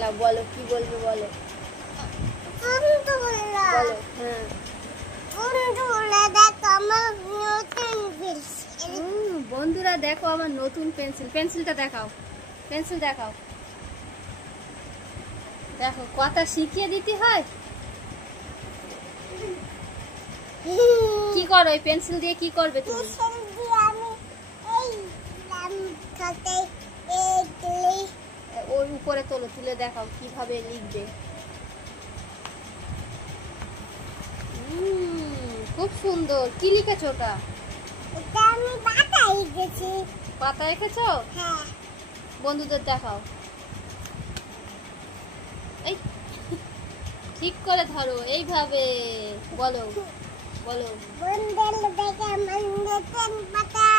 না বলো কি বলবে বলো। বলো হ্যাঁ। বন্ধুরা দেখো আমার নতুন পেন্সিল। পেন্সিলটা দেখাও, পেন্সিল দেখাও। দেখো কথা শিখিয়ে দিতে হয়। কি করো এই পেন্সিল দিয়ে? কি করবে তুমি? ওর উপরে তোলো, তুলে দেখাও কিভাবে লিখবে। খুব সুন্দর। কি লিখেছো ওটা? আমি পাতায় এঁকেছি। পাতায় এঁকেছো? হ্যাঁ। বন্ধুদের দেখাও। এই ঠিক করে ধরো, এইভাবে বলো বলো। বন্ধুদের দেখে আমার নতুন পাতা